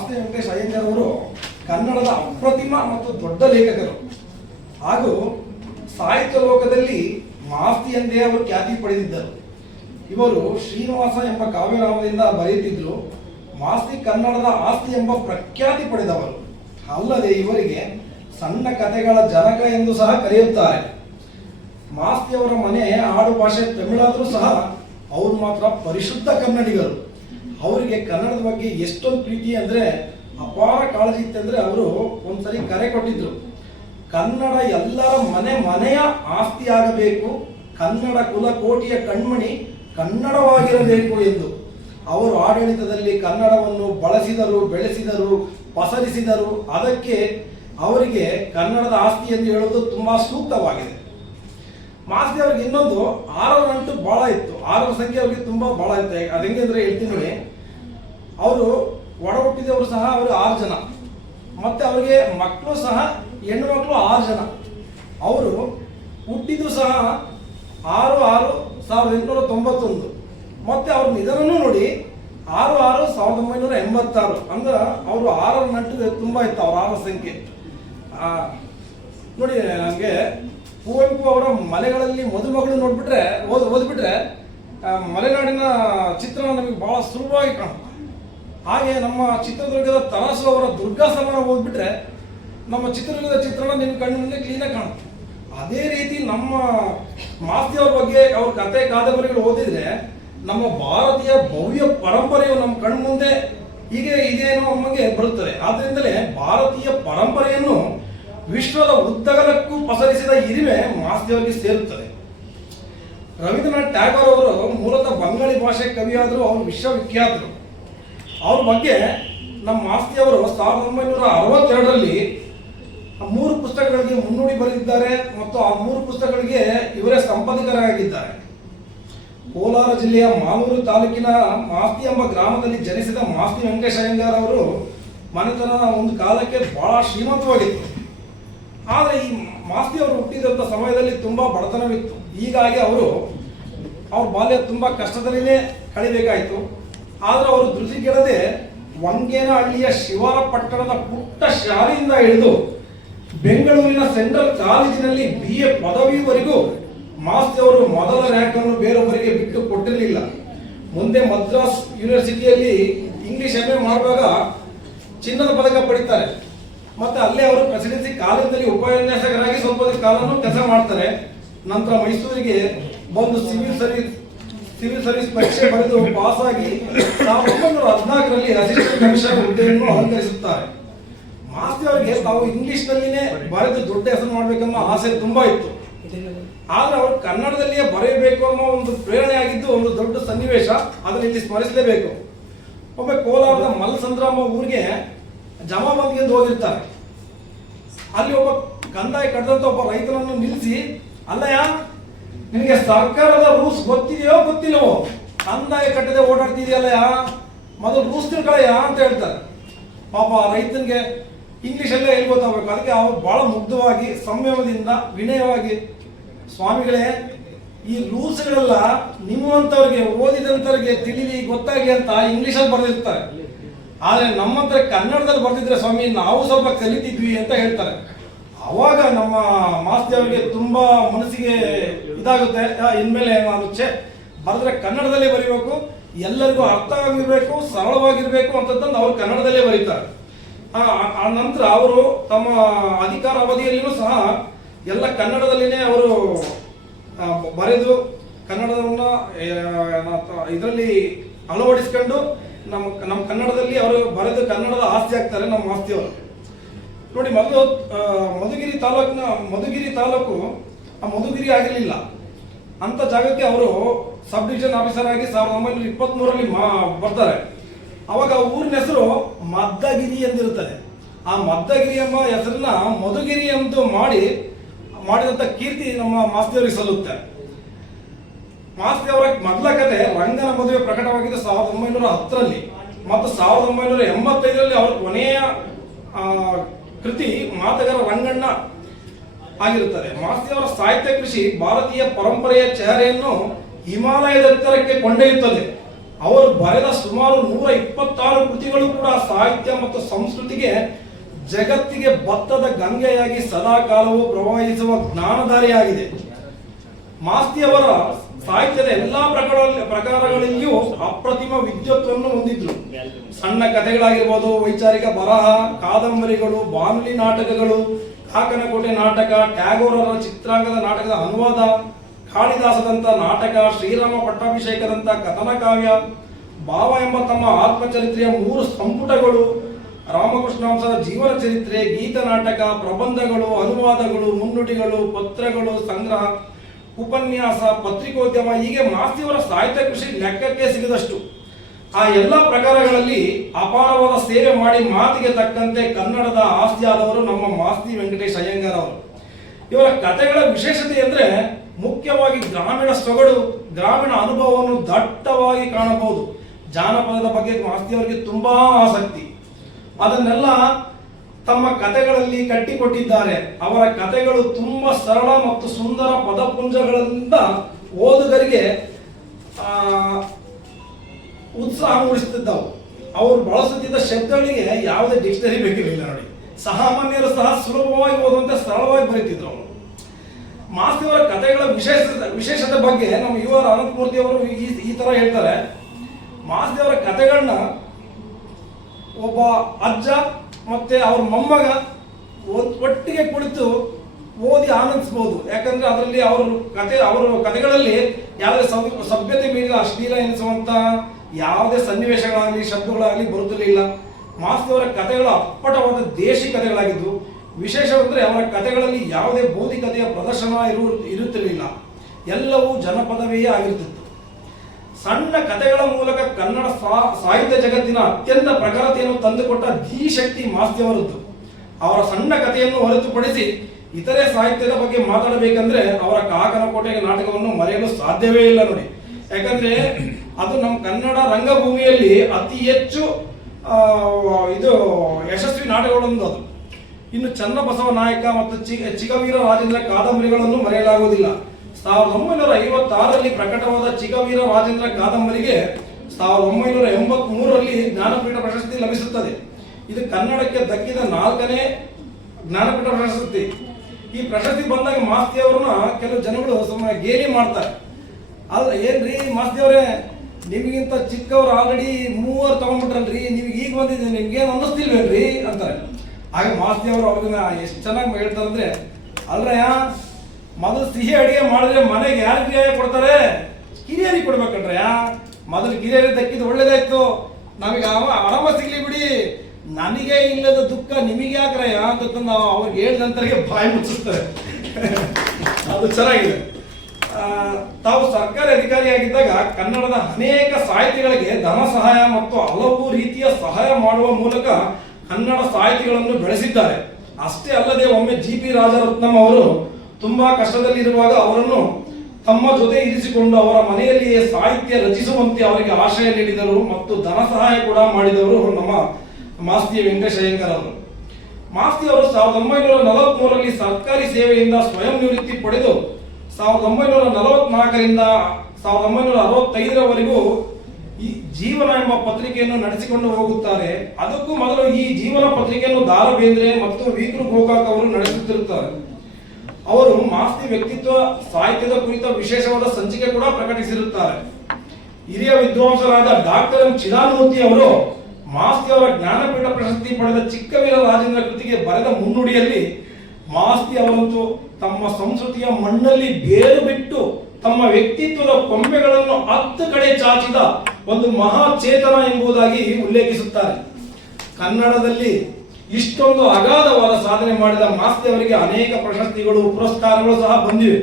ಮಾಸ್ತಿ ವೆಂಕಟೇಶ್ ಅಯ್ಯಂಗಾರ್ ಅವರು ಕನ್ನಡದ ಅಪ್ರತಿಮ ಮತ್ತು ದೊಡ್ಡ ಲೇಖಕರು ಹಾಗೂ ಸಾಹಿತ್ಯ ಲೋಕದಲ್ಲಿ ಮಾಸ್ತಿ ಎಂದೇ ಅವರು ಖ್ಯಾತಿ ಪಡೆದಿದ್ದರು. ಇವರು ಶ್ರೀನಿವಾಸ ಎಂಬ ಕಾವ್ಯನಾಮದಿಂದ ಬರೆಯುತ್ತಿದ್ದರು. ಮಾಸ್ತಿ ಕನ್ನಡದ ಆಸ್ತಿ ಎಂಬ ಪ್ರಖ್ಯಾತಿ ಪಡೆದವರು. ಅಲ್ಲದೆ ಇವರಿಗೆ ಸಣ್ಣ ಕಥೆಗಳ ಜನಕ ಎಂದು ಸಹ ಕರೆಯುತ್ತಾರೆ. ಮಾಸ್ತಿಯವರ ಮನೆ ಆಡು ಭಾಷೆ ತಮಿಳಾದರೂ ಸಹ ಅವರು ಮಾತ್ರ ಪರಿಶುದ್ಧ ಕನ್ನಡಿಗರು. ಅವರಿಗೆ ಕನ್ನಡದ ಬಗ್ಗೆ ಎಷ್ಟೊಂದು ಪ್ರೀತಿ ಅಂದರೆ ಅಪಾರ ಕಾಳಜಿ ಇತ್ತಂದ್ರೆ ಅವರು ಒಂದ್ಸರಿ ಕರೆ ಕೊಟ್ಟಿದ್ರು. ಕನ್ನಡ ಎಲ್ಲರ ಮನೆಯ ಆಸ್ತಿ ಆಗಬೇಕು, ಕನ್ನಡ ಕುಲಕೋಟಿಯ ಕಣ್ಮಣಿ ಕನ್ನಡವಾಗಿರಬೇಕು ಎಂದು. ಅವರು ಆಡಳಿತದಲ್ಲಿ ಕನ್ನಡವನ್ನು ಬಳಸಿದರು, ಬೆಳೆಸಿದರು, ಪಸರಿಸಿದರು. ಅದಕ್ಕೆ ಅವರಿಗೆ ಕನ್ನಡದ ಆಸ್ತಿ ಎಂದು ಹೇಳುವುದು ತುಂಬಾ ಸೂಕ್ತವಾಗಿದೆ. ಮಾಸ್ತಿ ಅವ್ರಿಗೆ ಇನ್ನೊಂದು 6ರ ನಂಟು ಬಹಳ ಇತ್ತು. 6ರ ಸಂಖ್ಯೆ ಅವ್ರಿಗೆ ತುಂಬಾ ಬಹಳ ಇತ್ತು. ಅದು ಹೆಂಗೆ ಅಂದ್ರೆ ಹೇಳ್ತೀನಿ ನೋಡಿ. ಅವರು ಒಡ ಹುಟ್ಟಿದವರು ಸಹ ಅವರು 6 ಜನ, ಮತ್ತೆ ಅವರಿಗೆ ಮಕ್ಕಳು ಸಹ ಹೆಣ್ಣು ಮಕ್ಕಳು 6 ಜನ. ಅವರು ಹುಟ್ಟಿದ್ದು ಸಹ 6/6/1891. ಮತ್ತೆ ಅವ್ರ ನಿಧನನೂ ನೋಡಿ 6/6/1986. ಅಂದ್ರೆ ಅವರು 6ರ ನಂಟು ತುಂಬಾ ಇತ್ತು. ಅವ್ರ 6ರ ಸಂಖ್ಯೆ ನೋಡಿ. ನನಗೆ ಕುವೆಂಪು ಅವರ ಮಲೆಗಳಲ್ಲಿ ಮದುಮಗಳು ನೋಡ್ಬಿಟ್ರೆ ಓದ್ಬಿಟ್ರೆ ಮಲೆನಾಡಿನ ಚಿತ್ರಣ ನಮಗೆ ಬಹಳ ಸುಲಭವಾಗಿ ಕಾಣುತ್ತೆ. ಹಾಗೆ ನಮ್ಮ ಚಿತ್ರದುರ್ಗದ ತರಾಸು ಅವರ ದುರ್ಗಾಸನ ಓದ್ಬಿಟ್ರೆ ನಮ್ಮ ಚಿತ್ರದುರ್ಗದ ಚಿತ್ರಣ ನಿಮ್ಮ ಕಣ್ಣು ಮುಂದೆ ಕ್ಲೀನಾಗಿ ಕಾಣುತ್ತೆ. ಅದೇ ರೀತಿ ನಮ್ಮ ಮಾಸ್ತಿ ಅವ್ರ ಬಗ್ಗೆ ಅವ್ರ ಕತೆ ಕಾದಂಬರಿಗಳು ಓದಿದ್ರೆ ನಮ್ಮ ಭಾರತೀಯ ಭವ್ಯ ಪರಂಪರೆಯು ನಮ್ಮ ಕಣ್ಣು ಮುಂದೆ ಹೀಗೆ ಇದೇನೋ ನಮಗೆ ಬರುತ್ತದೆ. ಆದ್ದರಿಂದಲೇ ಭಾರತೀಯ ಪರಂಪರೆಯನ್ನು ವಿಶ್ವದ ಉದ್ದಗಲಕ್ಕೂ ಪಸರಿಸಿದ ಹಿರಿಮೆ ಮಾಸ್ತಿ ಅವರಿಗೆ ಸೇರುತ್ತದೆ. ರವೀಂದ್ರನಾಥ್ ಟ್ಯಾಗೋರ್ ಅವರು ಮೂಲತಃ ಬಂಗಾಳಿ ಭಾಷೆ ಕವಿಯಾದರು. ಅವರು ವಿಶ್ವವಿಖ್ಯಾತರು. ಅವ್ರ ಬಗ್ಗೆ ನಮ್ಮ ಮಾಸ್ತಿ ಅವರು 1962ರಲ್ಲಿ 3 ಪುಸ್ತಕಗಳಿಗೆ ಮುನ್ನುಡಿ ಬರೆದಿದ್ದಾರೆ ಮತ್ತು ಆ 3 ಪುಸ್ತಕಗಳಿಗೆ ಇವರೇ ಸಂಪಾದಕರಾಗಿದ್ದಾರೆ. ಕೋಲಾರ ಜಿಲ್ಲೆಯ ಮಾಲೂರು ತಾಲೂಕಿನ ಮಾಸ್ತಿ ಎಂಬ ಗ್ರಾಮದಲ್ಲಿ ಜನಿಸಿದ ಮಾಸ್ತಿ ವೆಂಕಟೇಶ್ ಅಯ್ಯಂಗಾರ್ ಅವರು ಮನೆತನ ಒಂದು ಕಾಲಕ್ಕೆ ಬಹಳ ಶ್ರೀಮಂತವಾಗಿತ್ತು. ಆದರೆ ಈ ಮಾಸ್ತಿ ಅವರು ಹುಟ್ಟಿದಂಥ ಸಮಯದಲ್ಲಿ ತುಂಬಾ ಬಡತನವಿತ್ತು. ಹೀಗಾಗಿ ಅವ್ರ ಬಾಲ್ಯ ತುಂಬಾ ಕಷ್ಟದಲ್ಲಿನೇ ಕಳಿಬೇಕಾಯಿತು. ಆದ್ರೆ ಅವರು ಧೃತಿಗೆಡದೆ ವಂಗೇನಹಳ್ಳಿಯ ಶಿವಾರ ಪಟ್ಟಣದ ಪುಟ್ಟ ಶಾಲೆಯಿಂದ ಹಿಡಿದು ಬೆಂಗಳೂರಿನ ಸೆಂಟ್ರಲ್ ಕಾಲೇಜಿನಲ್ಲಿ BA ಪದವಿವರೆಗೂ ಮಾಸ್ತಿ ಅವರು ಮೊದಲ ರ್ಯಾಂಕ್ ಅನ್ನು ಬೇರೊಬ್ಬರಿಗೆ ಬಿಟ್ಟು ಕೊಟ್ಟಿರಲಿಲ್ಲ. ಮುಂದೆ ಮದ್ರಾಸ್ ಯೂನಿವರ್ಸಿಟಿಯಲ್ಲಿ ಇಂಗ್ಲಿಷ್ MA ಮಾಡುವಾಗ ಚಿನ್ನದ ಪದಕ ಪಡಿತಾರೆ. ಮತ್ತೆ ಅಲ್ಲೇ ಅವರು ಪ್ರೆಸಿಡೆನ್ಸಿ ಕಾಲೇಜಿನಲ್ಲಿ ಉಪನ್ಯಾಸಕರಾಗಿ ಸ್ವಲ್ಪ ಕಾಲವನ್ನು ಕೆಲಸ ಮಾಡ್ತಾರೆ. ನಂತರ ಮೈಸೂರಿಗೆ ಬಂದು ಸಿವಿಲ್ ಸರ್ವಿಸ್ ಪರೀಕ್ಷೆ ಬರೆದು ಪಾಸ್ ಆಗಿ 1914ರಲ್ಲಿ ಅಸಿಸ್ಟೆಂಟ್ ಕಮಿಷನರ್ ಹುದ್ದೆಯನ್ನು ಅಲಂಕರಿಸುತ್ತಾರೆ. ಮಾಸ್ತಿ ಅವರಿಗೆ ತಾವು ಇಂಗ್ಲಿಷ್ ನಲ್ಲಿನೇ ಬರೆದು ದೊಡ್ಡ ಹೆಸರು ಮಾಡಬೇಕೆಂಬ ಆಸೆ ತುಂಬಾ ಇತ್ತು. ಆದ್ರೆ ಅವರು ಕನ್ನಡದಲ್ಲಿಯೇ ಬರೆಯಬೇಕು ಅನ್ನೋ ಒಂದು ಪ್ರೇರಣೆ ಆಗಿದ್ದು ಒಂದು ದೊಡ್ಡ ಸನ್ನಿವೇಶ. ಅದನ್ನ ಇಲ್ಲಿ ಸ್ಮರಿಸಲೇಬೇಕು. ಒಬ್ಬ ಕೋಲಾರದ ಮಲ್ಲಸಂದ್ರಾಮ ಊರಿಗೆ ಜಮಾಬಂದಿಗೆ ಹೋಗಿರ್ತಾರೆ. ಅಲ್ಲಿ ಒಬ್ಬ ಕಂದಾಯ ಕಟ್ಟದಂತ ಒಬ್ಬ ರೈತನನ್ನು ನಿಲ್ಲಿಸಿ, ಅಲ್ಲಯ್ಯ ನಿನಗೆ ಸರ್ಕಾರದ ರೂಲ್ಸ್ ಗೊತ್ತಿದೆಯೋ ಗೊತ್ತಿಲ್ಲವೋ, ಕಂದಾಯ ಕಟ್ಟದೆ ಓಡಾಡ್ತಿದೆಯಲ್ಲಯ್ಯ, ಮೊದಲು ರೂಲ್ಸ್ ತಿಳ್ಕೊಳ್ಳಯ್ಯ ಅಂತ ಹೇಳ್ತಾರೆ. ಪಾಪ ರೈತನಿಗೆ ಇಂಗ್ಲಿಷಲ್ಲೇ ಎಲ್ಲಿ ಗೊತ್ತಾಗಬೇಕು. ಅದಕ್ಕೆ ಅವರು ಬಹಳ ಮುಗ್ಧವಾಗಿ ಸಂಯಮದಿಂದ ವಿನಯವಾಗಿ, ಸ್ವಾಮಿಗಳೇ ಈ ರೂಲ್ಸ್ಗಳೆಲ್ಲ ನಿಮ್ಮಂಥವ್ರಿಗೆ ಓದಿದಂಥವ್ರಿಗೆ ತಿಳಿಲಿ ಗೊತ್ತಾಗಿ ಅಂತ ಇಂಗ್ಲಿಷಲ್ಲಿ ಬರೆದಿರ್ತಾರೆ. ಆದರೆ ನಮ್ಮಂತ ಕನ್ನಡದಲ್ಲಿ ಬರ್ತಿದ್ರೆ ಸ್ವಾಮಿ ನಾವು ಸ್ವಲ್ಪ ಕಲಿತಿದ್ವಿ ಅಂತ ಹೇಳ್ತಾರೆ. ಅವಾಗ ನಮ್ಮ ಮಾಸ್ತಿ ಅವರಿಗೆ ತುಂಬಾ ಮನಸ್ಸಿಗೆ ಇದಾಗುತ್ತೆ. ಇನ್ಮೇಲೆ ನಾನು ಬರೆದ್ರೆ ಕನ್ನಡದಲ್ಲೇ ಬರೀಬೇಕು, ಎಲ್ಲರಿಗೂ ಅರ್ಥ ಆಗಿರ್ಬೇಕು, ಸರಳವಾಗಿರ್ಬೇಕು ಅಂತಂದು ಅವರು ಕನ್ನಡದಲ್ಲೇ ಬರೀತಾರೆ. ಆ ನಂತರ ಅವರು ತಮ್ಮ ಅಧಿಕಾರ ಅವಧಿಯಲ್ಲಿಯೂ ಸಹ ಎಲ್ಲ ಕನ್ನಡದಲ್ಲಿನೇ ಅವರು ಬರೆದು ಕನ್ನಡವನ್ನ ಇದರಲ್ಲಿ ಅಳವಡಿಸ್ಕೊಂಡು ನಮ್ಮ ಕನ್ನಡದಲ್ಲಿ ಅವರು ಬರೆದು ಕನ್ನಡದ ಆಸ್ತಿ ಆಗ್ತಾರೆ ನಮ್ಮ ಮಾಸ್ತಿ ಅವರು. ನೋಡಿ, ಮೊದಲು ಮಧುಗಿರಿ ತಾಲೂಕು ಮಧುಗಿರಿ ಆಗಿರಲಿಲ್ಲ. ಅಂತ ಜಾಗಕ್ಕೆ ಅವರು ಸಬ್ ಡಿವಿಷನ್ ಆಫೀಸರ್ ಆಗಿ 1923ರಲ್ಲಿ ಬರ್ತಾರೆ. ಅವಾಗ ಊರಿನ ಹೆಸರು ಮದ್ದಗಿರಿ ಎಂದಿರುತ್ತದೆ. ಆ ಮದ್ದಗಿರಿ ಎಂಬ ಹೆಸರನ್ನ ಮಧುಗಿರಿ ಎಂದು ಮಾಡಿದಂತ ಕೀರ್ತಿ ನಮ್ಮ ಮಾಸ್ತಿ ಅವರಿಗೆ ಸಲ್ಲುತ್ತೆ. ಮಾಸ್ತಿ ಅವರ ಮೊದಲ ಕತೆ ರಂಗನ ಮದುವೆ ಪ್ರಕಟವಾಗಿದ್ದು 1910ರಲ್ಲಿ ಮತ್ತು 1985ರಲ್ಲಿ ಅವರ ಕೊನೆಯ ಕೃತಿ ಮಾತುಗಾರ ರಂಗಣ್ಣ ಆಗಿರುತ್ತದೆ. ಮಾಸ್ತಿ ಅವರ ಸಾಹಿತ್ಯ ಕೃಷಿ ಭಾರತೀಯ ಪರಂಪರೆಯ ಚಹರೆಯನ್ನು ಹಿಮಾಲಯದ ಎತ್ತರಕ್ಕೆ ಕೊಂಡೊಯ್ಯುತ್ತದೆ. ಅವರು ಬರೆದ ಸುಮಾರು 126 ಕೃತಿಗಳು ಕೂಡ ಸಾಹಿತ್ಯ ಮತ್ತು ಸಂಸ್ಕೃತಿಗೆ ಜಗತ್ತಿಗೆ ಭತ್ತದ ಗಂಗೆಯಾಗಿ ಸದಾ ಕಾಲವೂ ಪ್ರವಹಿಸುವ ಜ್ಞಾನಧಾರಿಯಾಗಿದೆ. ಮಾಸ್ತಿಯವರ ಸಾಹಿತ್ಯದ ಎಲ್ಲಾ ಪ್ರಕಾರಗಳಲ್ಲಿಯೂ ಅಪ್ರತಿಮ ವಿದ್ವತ್ವನ್ನು ಹೊಂದಿದ್ರು. ಸಣ್ಣ ಕಥೆಗಳಾಗಿರ್ಬೋದು, ವೈಚಾರಿಕ ಬರಹ, ಕಾದಂಬರಿಗಳು, ಬಾನುಲಿ ನಾಟಕಗಳು, ಕಾಕನಕೋಟೆ ನಾಟಕ, ಟ್ಯಾಗೋರರ ಚಿತ್ರಾಂಗದ ನಾಟಕದ ಅನುವಾದ, ಕಾಳಿದಾಸದಂತ ನಾಟಕ, ಶ್ರೀರಾಮ ಪಟ್ಟಾಭಿಷೇಕದಂತ ಕಥನ ಕಾವ್ಯ, ಭಾವ ಎಂಬ ತಮ್ಮ ಆತ್ಮಚರಿತ್ರೆಯ 3 ಸಂಪುಟಗಳು, ರಾಮಕೃಷ್ಣಾಂಸದ ಜೀವನ ಚರಿತ್ರೆ, ಗೀತ ನಾಟಕ, ಪ್ರಬಂಧಗಳು, ಅನುವಾದಗಳು, ಮುನ್ನುಡಿಗಳು, ಪತ್ರಗಳು, ಸಂಗ್ರಹ, ಉಪನ್ಯಾಸ, ಪತ್ರಿಕೋದ್ಯಮ, ಹೀಗೆ ಮಾಸ್ತಿಯವರ ಸಾಹಿತ್ಯ ಕೃಷಿ ಲೆಕ್ಕಕ್ಕೆ ಸಿಗದಷ್ಟು. ಆ ಎಲ್ಲ ಪ್ರಕಾರಗಳಲ್ಲಿ ಅಪಾರವಾದ ಸೇವೆ ಮಾಡಿ ಮಾತಿಗೆ ತಕ್ಕಂತೆ ಕನ್ನಡದ ಆಸ್ತಿಯಾದವರು ನಮ್ಮ ಮಾಸ್ತಿ ವೆಂಕಟೇಶ್ ಅಯ್ಯಂಗಾರ್ ಅವರು. ಇವರ ಕಥೆಗಳ ವಿಶೇಷತೆ ಅಂದ್ರೆ ಮುಖ್ಯವಾಗಿ ಗ್ರಾಮೀಣ ಸೊಗಡು, ಗ್ರಾಮೀಣ ಅನುಭವವನ್ನು ದಟ್ಟವಾಗಿ ಕಾಣಬಹುದು. ಜಾನಪದದ ಬಗ್ಗೆ ಮಾಸ್ತಿಯವರಿಗೆ ತುಂಬಾ ಆಸಕ್ತಿ, ಅದನ್ನೆಲ್ಲ ತಮ್ಮ ಕಥೆಗಳಲ್ಲಿ ಕಟ್ಟಿಕೊಟ್ಟಿದ್ದಾರೆ. ಅವರ ಕಥೆಗಳು ತುಂಬಾ ಸರಳ ಮತ್ತು ಸುಂದರ ಪದಪುಂಜಗಳಿಂದ ಓದುಗರಿಗೆ ಉತ್ಸಾಹ ಮೂಡಿಸುತ್ತಿದ್ದವು. ಅವರು ಬಳಸುತ್ತಿದ್ದ ಶಬ್ದಗಳಿಗೆ ಯಾವುದೇ ಡಿಕ್ಷನರಿ ಬೇಕಿರಲಿಲ್ಲ ನೋಡಿ. ಸಾಮಾನ್ಯರು ಸಹ ಸುಲಭವಾಗಿ ಓದುವಂತೆ ಸರಳವಾಗಿ ಬರೀತಿದ್ರು ಅವರು. ಮಾಸ್ತಿಯವರ ಕಥೆಗಳ ವಿಶೇಷತೆ ಬಗ್ಗೆ ನಮ್ಮ ಯುವ ಅನಂತಮೂರ್ತಿ ಅವರು ಈ ತರ ಹೇಳ್ತಾರೆ. ಮಾಸ್ತಿಯವರ ಕಥೆಗಳನ್ನ ಒಬ್ಬ ಅಜ್ಜ ಮತ್ತೆ ಅವ್ರ ಮೊಮ್ಮಗ ಒಟ್ಟಿಗೆ ಕುಳಿತು ಓದಿ ಆನಂದಿಸಬಹುದು. ಯಾಕಂದ್ರೆ ಅದರಲ್ಲಿ ಅವರ ಕಥೆಗಳಲ್ಲಿ ಯಾವುದೇ ಸಭ್ಯತೆ ಮೀರಿದ ಅಶ್ಲೀಲ ಎನಿಸುವಂತ ಯಾವುದೇ ಸನ್ನಿವೇಶಗಳಾಗಲಿ ಶಬ್ದಗಳಾಗಲಿ ಬರುತ್ತಿರಲಿಲ್ಲ. ಮಾಸ್ತಿಯವರ ಕಥೆಗಳು ಅಪ್ಪಟವಾದ ದೇಶಿ ಕಥೆಗಳಾಗಿದ್ದು, ವಿಶೇಷವೆಂದರೆ ಅವರ ಕಥೆಗಳಲ್ಲಿ ಯಾವುದೇ ಬೌದ್ಧಿಕತೆಯ ಪ್ರದರ್ಶನ ಇರುತ್ತಿರಲಿಲ್ಲ. ಎಲ್ಲವೂ ಜನಪದವೇ ಆಗಿರುತ್ತಿತ್ತು. ಸಣ್ಣ ಕಥೆಗಳ ಮೂಲಕ ಕನ್ನಡ ಸಾಹಿತ್ಯ ಜಗತ್ತಿನ ಅತ್ಯಂತ ಪ್ರಖರತೆಯನ್ನು ತಂದುಕೊಟ್ಟ ಧೀಶಕ್ತಿ ಮಾಸ್ತಿಯವರದ್ದು. ಅವರ ಸಣ್ಣ ಕಥೆಯನ್ನು ಹೊರತುಪಡಿಸಿ ಇತರೆ ಸಾಹಿತ್ಯದ ಬಗ್ಗೆ ಮಾತಾಡಬೇಕಂದ್ರೆ ಅವರ ಕಾಕನಕೋಟೆ ನಾಟಕವನ್ನು ಮರೆಯಲು ಸಾಧ್ಯವೇ ಇಲ್ಲ ನೋಡಿ. ಯಾಕಂದ್ರೆ ಅದು ನಮ್ಮ ಕನ್ನಡ ರಂಗಭೂಮಿಯಲ್ಲಿ ಅತಿ ಹೆಚ್ಚು ಯಶಸ್ವಿ ನಾಟಕಗಳೊಂದು ಅದು. ಇನ್ನು ಚನ್ನಬಸವ ನಾಯಕ ಮತ್ತು ಚಿಗವೀರ ರಾಜೇಂದ್ರ ಕಾದಂಬರಿಗಳನ್ನು ಮರೆಯಲಾಗುವುದಿಲ್ಲ. 1956ರಲ್ಲಿ ಪ್ರಕಟವಾದ ಚಿಗವೀರ ರಾಜೇಂದ್ರ ಕಾದಂಬರಿಗೆ 1983ರಲ್ಲಿ ಜ್ಞಾನಪೀಠ ಪ್ರಶಸ್ತಿ ಲಭಿಸುತ್ತದೆ. ಇದು ಕನ್ನಡಕ್ಕೆ ದಕ್ಕಿದ 4ನೇ ಜ್ಞಾನಪೀಠ ಪ್ರಶಸ್ತಿ. ಈ ಪ್ರಶಸ್ತಿ ಬಂದಾಗ ಮಾಸ್ತಿಯವರನ್ನ ಕೆಲವು ಜನಗಳು ಸುಮ್ಮನೆ ಗೇಲಿ ಮಾಡ್ತಾರೆ. ಅಲ್ಲ, ಏನ್ರಿ ಮಾಸ್ತಿಯವರೇ, ನಿಮಗಿಂತ ಚಿಕ್ಕವರು ಆಲ್ರೆಡಿ 3 ತಗೊಂಡ್ಬಿಟ್ರಲ್ರಿ, ನಿಮ್ಗೆ ಈಗ ಬಂದಿದೆ, ನಿಮ್ಗೇನು ಅನ್ನಿಸ್ತಿಲ್ವೇನ್ರಿ ಅಂತಾರೆ. ಆಗ ಮಾಸ್ತಿಯವರು ಅವ್ರಿಗ ಎಷ್ಟು ಚೆನ್ನಾಗಿ ಹೇಳ್ತಾರೆ ಅಂದ್ರೆ, ಅಲ್ರಯ್ಯ, ಮೊದಲು ಸಿಹಿ ಅಡಿಗೆ ಮಾಡಿದ್ರೆ ಮನೆಗೆ ಯಾರಿಗೆ ಕೊಡ್ತಾರೆ? ಕಿರಿಯರಿಗೆ ಕೊಡ್ಬೇಕಂಡ್ರಯ್ಯ. ಮೊದಲು ಕಿರಿಯರಿಗೆ ದಕ್ಕಿದ್ದು ಒಳ್ಳೇದಾಯ್ತು, ನಮಗೆ ಆರಾಮ ಸಿಗ್ಲಿ ಬಿಡಿ, ನನಗೆ ಇಲ್ಲದ ದುಃಖ ನಿಮಗೆ ಯಾಕ್ರಯ್ಯ ಅಂತ ನಾವು ಅವ್ರಿಗೆ ಹೇಳಿದಂತರಿಗೆ ಬಾಯಿ ಮುಚ್ಚಿಸ್ತಾರೆ. ಅದು ಚೆನ್ನಾಗಿದೆ. ತಾವು ಸರ್ಕಾರಿ ಅಧಿಕಾರಿಯಾಗಿದ್ದಾಗ ಕನ್ನಡದ ಅನೇಕ ಸಾಹಿತಿಗಳಿಗೆ ಧನ ಸಹಾಯ ಮತ್ತು ಹಲವು ರೀತಿಯ ಸಹಾಯ ಮಾಡುವ ಮೂಲಕ ಕನ್ನಡ ಸಾಹಿತಿಗಳನ್ನು ಬೆಳೆಸಿದ್ದಾರೆ. ಅಷ್ಟೇ ಅಲ್ಲದೆ ಒಮ್ಮೆ ಜಿ.ಪಿ. ರಾಜರತ್ನಂ ಅವರು ತುಂಬಾ ಕಷ್ಟದಲ್ಲಿರುವಾಗ ಅವರನ್ನು ತಮ್ಮ ಜೊತೆ ಇರಿಸಿಕೊಂಡು ಅವರ ಮನೆಯಲ್ಲಿಯೇ ಸಾಹಿತ್ಯ ರಚಿಸುವಂತೆ ಅವರಿಗೆ ಆಶ್ರಯ ನೀಡಿದರು ಮತ್ತು ಧನ ಸಹಾಯ ಕೂಡ ಮಾಡಿದವರು ನಮ್ಮ ಮಾಸ್ತಿ ವೆಂಕಟೇಶ್ ಅಯ್ಯಂಗಾರ್ ಅವರು. ಮಾಸ್ತಿ ಅವರು 1943ರಲ್ಲಿ ಸರ್ಕಾರಿ ಸೇವೆಯಿಂದ ಸ್ವಯಂ ನಿವೃತ್ತಿ ಪಡೆದು 1944ರಿಂದ 1965ರವರೆಗೂ ಈ ಜೀವನ ಎಂಬ ಪತ್ರಿಕೆಯನ್ನು ನಡೆಸಿಕೊಂಡು ಹೋಗುತ್ತಾರೆ. ಅದಕ್ಕೂ ಮೊದಲು ಈ ಜೀವನ ಪತ್ರಿಕೆಯನ್ನು ದಾರ ಬೇಂದ್ರೆ ಮತ್ತು ವಿ.ಕೃ. ಗೋಕಾಕ್ ಅವರು ನಡೆಸುತ್ತಿರುತ್ತಾರೆ. ಅವರು ಮಾಸ್ತಿ ವ್ಯಕ್ತಿತ್ವ ಸಾಹಿತ್ಯದ ಕುರಿತ ವಿಶೇಷವಾದ ಸಂಚಿಕೆ ಕೂಡ ಪ್ರಕಟಿಸಿರುತ್ತಾರೆ. ಹಿರಿಯ ವಿದ್ವಾಂಸರಾದ ಡಾಕ್ಟರ್ ಎಂ ಚಿದಾನಮೂರ್ತಿ ಅವರು ಮಾಸ್ತಿ ಅವರ ಜ್ಞಾನಪೀಠ ಪ್ರಶಸ್ತಿ ಪಡೆದ ಚಿಕ್ಕವೀರ ರಾಜೇಂದ್ರ ಕೃತಿಗೆ ಬರೆದ ಮುನ್ನುಡಿಯಲ್ಲಿ ಮಾಸ್ತಿ ಅವರಂತೂ ತಮ್ಮ ಸಂಸ್ಕೃತಿಯ ಮಣ್ಣಲ್ಲಿ ಬೇರು ಬಿಟ್ಟು ತಮ್ಮ ವ್ಯಕ್ತಿತ್ವದ ಕೊಂಬೆಗಳನ್ನು 10 ಕಡೆ ಚಾಚಿದ ಒಂದು ಮಹಾಚೇತನ ಎಂಬುದಾಗಿ ಉಲ್ಲೇಖಿಸುತ್ತಾರೆ. ಕನ್ನಡದಲ್ಲಿ ಇಷ್ಟೊಂದು ಅಗಾಧವಾದ ಸಾಧನೆ ಮಾಡಿದ ಮಾಸ್ತಿ ಅವರಿಗೆ ಅನೇಕ ಪ್ರಶಸ್ತಿಗಳು, ಪುರಸ್ಕಾರಗಳು ಸಹ ಬಂದಿವೆ.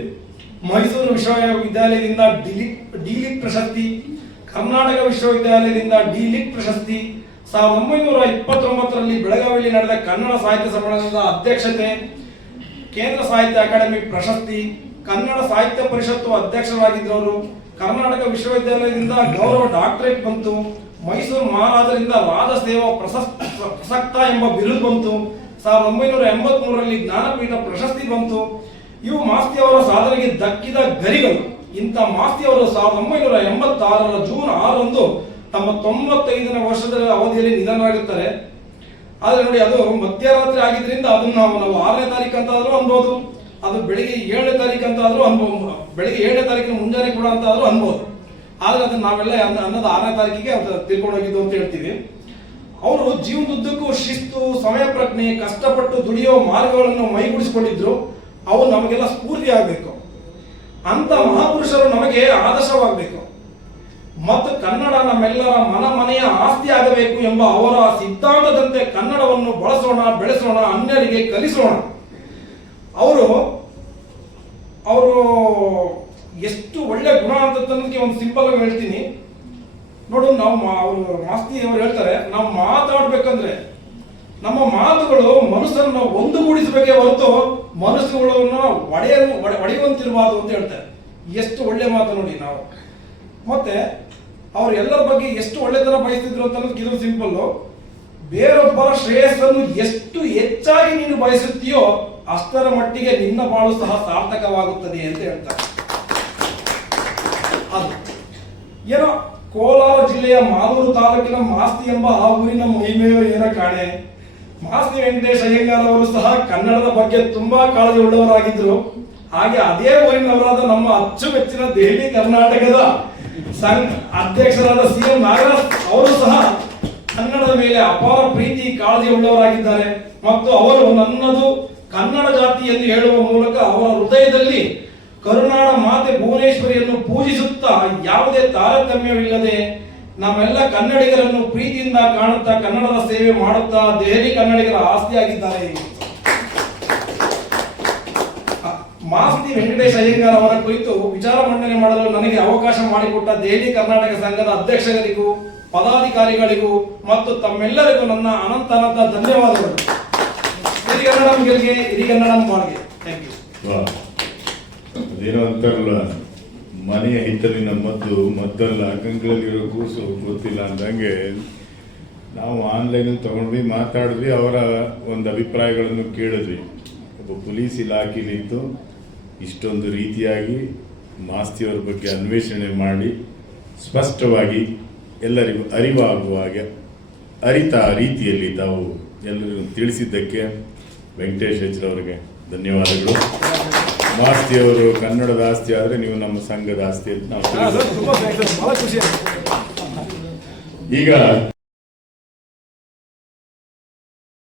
ಮೈಸೂರು ವಿಶ್ವವಿದ್ಯಾಲಯದಿಂದ ಡಿ.ಲಿಟ್ ಪ್ರಶಸ್ತಿ, ಕರ್ನಾಟಕ ವಿಶ್ವವಿದ್ಯಾಲಯದಿಂದ ಡಿ.ಲಿಟ್ ಪ್ರಶಸ್ತಿ, 1929ರಲ್ಲಿ ಬೆಳಗಾವಿಯಲ್ಲಿ ನಡೆದ ಕನ್ನಡ ಸಾಹಿತ್ಯ ಸಮ್ಮೇಳನದ ಅಧ್ಯಕ್ಷತೆ, ಕೇಂದ್ರ ಸಾಹಿತ್ಯ ಅಕಾಡೆಮಿ ಪ್ರಶಸ್ತಿ, ಕನ್ನಡ ಸಾಹಿತ್ಯ ಪರಿಷತ್ತು ಅಧ್ಯಕ್ಷರಾಗಿದ್ದವರು, ಕರ್ನಾಟಕ ವಿಶ್ವವಿದ್ಯಾಲಯದಿಂದ ಗೌರವ ಡಾಕ್ಟರೇಟ್ ಬಂತು, ಮೈಸೂರು ಮಹಾರಾಜರಿಂದ ರಾಜ ಸೇವಾ ಪ್ರಸಕ್ತ ಎಂಬ ಬಿರುದು ಬಂತು, 1983ರಲ್ಲಿ ಜ್ಞಾನಪೀಠ ಪ್ರಶಸ್ತಿ ಬಂತು. ಇವು ಮಾಸ್ತಿ ಅವರ ಸಾಧನೆಗೆ ದಕ್ಕಿದ ಗರಿಗಳು. ಇಂಥ ಮಾಸ್ತಿ ಅವರು 1986ರ ಜೂನ್ 6ರಂದು ತಮ್ಮ 95ನೇ ವರ್ಷದ ಅವಧಿಯಲ್ಲಿ ನಿಧನರಾಗುತ್ತಾರೆ. ಆದ್ರೆ ನೋಡಿ, ಅದು ಮಧ್ಯರಾತ್ರಿ ಆಗಿದ್ರಿಂದ ಅದನ್ನ ನಾವು 6ನೇ ತಾರೀಕು ಅಂತ ಆದ್ರೂ ಅನ್ಬೋದು, ಅದು ಬೆಳಿಗ್ಗೆ 7ನೇ ತಾರೀಕು ಅಂತ ಆದ್ರೂ ಅನ್ಬೋದು, ಬೆಳಿಗ್ಗೆ 7ನೇ ತಾರೀಕಿನ ಮುಂಜಾನೆ ಕೂಡ ಅಂತ ಆದ್ರೂ ಅನ್ಬೋದು. ಆದ್ರೆ ಅದನ್ನ ನಾವೆಲ್ಲ ಅನ್ನೋದು 6ನೇ ತಾರೀಕಿಗೆ ತಿಳ್ಕೊಂಡೋಗಿದ್ದು ಅಂತ ಹೇಳ್ತೀವಿ. ಅವರು ಜೀವನದುದ್ದಕ್ಕೂ ಶಿಸ್ತು, ಸಮಯ ಪ್ರಜ್ಞೆ, ಕಷ್ಟಪಟ್ಟು ದುಡಿಯೋ ಮಾರ್ಗಗಳನ್ನು ಮೈಗೂಡಿಸಿಕೊಂಡಿದ್ರು. ಅವು ನಮಗೆಲ್ಲ ಸ್ಫೂರ್ತಿ ಆಗಬೇಕು. ಅಂತ ಮಹಾಪುರುಷರು ನಮಗೆ ಆದರ್ಶವಾಗಬೇಕು. ಮತ್ತು ಕನ್ನಡ ನಮ್ಮೆಲ್ಲರ ಮನೆಯ ಆಸ್ತಿ ಆಗಬೇಕು ಎಂಬ ಅವರ ಸಿದ್ಧಾಂತದಂತೆ ಕನ್ನಡವನ್ನು ಬಳಸೋಣ, ಬೆಳೆಸೋಣ, ಅನ್ಯರಿಗೆ ಕಲಿಸೋಣ. ಅವರು ಎಷ್ಟು ಒಳ್ಳೆ ಗುಣ ಅಂತನ್ನೋದಕ್ಕೆ ಒಂದು ಸಿಂಪಲ್ ಆಗಿ ಹೇಳ್ತೀನಿ ನೋಡು. ಅವರು ಮಾಸ್ತಿ ಅವರು ಹೇಳ್ತಾರೆ, ನಾವು ಮಾತಾಡ್ಬೇಕಂದ್ರೆ ನಮ್ಮ ಮಾತುಗಳು ಮನಸ್ಸನ್ನು ಒಂದುಗೂಡಿಸಬೇಕೇ ಹೊರತು ಮನಸ್ಸುಗಳನ್ನು ಒಡೆಯುವಂತಿರಬಾರ್ದು ಅಂತ ಹೇಳ್ತಾರೆ. ಎಷ್ಟು ಒಳ್ಳೆ ಮಾತು ನೋಡಿ ನಾವು. ಮತ್ತೆ ಅವ್ರು ಎಲ್ಲರ ಬಗ್ಗೆ ಎಷ್ಟು ಒಳ್ಳೆತನ ಬಯಸ್ತಿದ್ರು ಅಂತ ಅನ್ನೋದಕ್ಕೆ ಇದು ಸಿಂಪಲ್. ಬೇರೊಬ್ಬರ ಶ್ರೇಯಸ್ಸನ್ನು ಎಷ್ಟು ಹೆಚ್ಚಾಗಿ ನೀನು ಬಯಸುತ್ತೀಯೋ ಅಷ್ಟರ ಮಟ್ಟಿಗೆ ನಿನ್ನ ಬಾಳು ಸಹ ಸಾರ್ಥಕವಾಗುತ್ತದೆ ಅಂತ ಹೇಳ್ತಾರೆ. ಅದು ಏನೋ ಕೋಲಾರ ಜಿಲ್ಲೆಯ ಮಾಲೂರು ತಾಲೂಕಿನ ಮಾಸ್ತಿ ಎಂಬ ಆ ಊರಿನ ಮಹಿಮೆಯೋ ಏನೋ ಕಾಣೆ. ಮಾಸ್ತಿ ವೆಂಕಟೇಶ್ ಅಯ್ಯಂಗಾರ್ ಅವರು ಸಹ ಕನ್ನಡದ ಬಗ್ಗೆ ತುಂಬಾ ಕಾಳಜಿ ಉಳ್ಳವರಾಗಿದ್ರು. ಹಾಗೆ ಅದೇ ಊರಿನವರಾದ ನಮ್ಮ ಅಚ್ಚುಮೆಚ್ಚಿನ ದೆಹಲಿ ಕರ್ನಾಟಕದ ಅಧ್ಯಕ್ಷರಾದ CM ನಾಗರಾಜ್ ಅವರು ಸಹ ಕನ್ನಡದ ಮೇಲೆ ಅಪಾರ ಪ್ರೀತಿ, ಕಾಳಜಿ ಉಳ್ಳವರಾಗಿದ್ದಾರೆ. ಮತ್ತು ಅವರು ನನ್ನದು ಕನ್ನಡ ಜಾತಿ ಎಂದು ಹೇಳುವ ಮೂಲಕ ಅವರ ಹೃದಯದಲ್ಲಿ ಕರುನಾಡ ಮಾತೆ ಭುವನೇಶ್ವರಿಯನ್ನು ಪೂಜಿಸುತ್ತಾ ಯಾವುದೇ ತಾರತಮ್ಯವಿಲ್ಲದೆ ನಮ್ಮೆಲ್ಲ ಕನ್ನಡಿಗರನ್ನು ಪ್ರೀತಿಯಿಂದ ಕಾಣುತ್ತಾ ಕನ್ನಡದ ಸೇವೆ ಮಾಡುತ್ತಾ ದೆಹಲಿ ಕನ್ನಡಿಗರ ಆಸ್ತಿಯಾಗಿದ್ದಾರೆ. ಮಾಸ್ತಿ ವೆಂಕಟೇಶ್ ಅಯ್ಯಂಗಾರ್ ಅವರ ಕುರಿತು ವಿಚಾರ ಮಂಡನೆ ಮಾಡಲು ನನಗೆ ಅವಕಾಶ ಮಾಡಿಕೊಟ್ಟ ದೆಹಲಿ ಕರ್ನಾಟಕ ಸಂಘದ ಅಧ್ಯಕ್ಷರಿಗೂ, ಪದಾಧಿಕಾರಿಗಳಿಗೂ ಮತ್ತು ತಮ್ಮೆಲ್ಲರಿಗೂ ನನ್ನ ಅನಂತ ಧನ್ಯವಾದಗಳು. ಹಿರಿಗನ್ನಡಂ ಗೆಲ್ಗೆ, ಹಿರಿಗನ್ನಡಂ ಬಾಳ್ಗೆ. Thank you. ಅದೇನೋ ಅಂತಾರಲ್ಲ, ಮನೆಯ ಹಿತ್ತಲಿನ ಮದ್ದಲ್ಲ, ಕಂಗಳಲ್ಲಿರೋ ಕೂಸು ಗೊತ್ತಿಲ್ಲ ಅಂದಂಗೆ ನಾವು ಆನ್ಲೈನಲ್ಲಿ ತಗೊಂಡ್ವಿ, ಮಾತಾಡಿದ್ವಿ, ಅವರ ಒಂದು ಅಭಿಪ್ರಾಯಗಳನ್ನು ಕೇಳಿದ್ವಿ. ಒಬ್ಬ ಪೊಲೀಸ್ ಇಲಾಖೆಯಲ್ಲಿದ್ದು ಇಷ್ಟೊಂದು ರೀತಿಯಾಗಿ ಮಾಸ್ತಿಯವರ ಬಗ್ಗೆ ಅನ್ವೇಷಣೆ ಮಾಡಿ ಸ್ಪಷ್ಟವಾಗಿ ಎಲ್ಲರಿಗೂ ಅರಿವಾಗುವ ಹಾಗೆ ಅರಿತ ರೀತಿಯಲ್ಲಿ ತಾವು ಎಲ್ಲರಿಗೂ ತಿಳಿಸಿದ್ದಕ್ಕೆ ವೆಂಕಟೇಶ್ ಅವರಿಗೆ ಧನ್ಯವಾದಗಳು. ಮಾಸ್ತಿಯವರು ಕನ್ನಡದ ಆಸ್ತಿ ಆದರೆ ನೀವು ನಮ್ಮ ಸಂಘದ ಆಸ್ತಿ ಅಂತ ನಾವು ಈಗ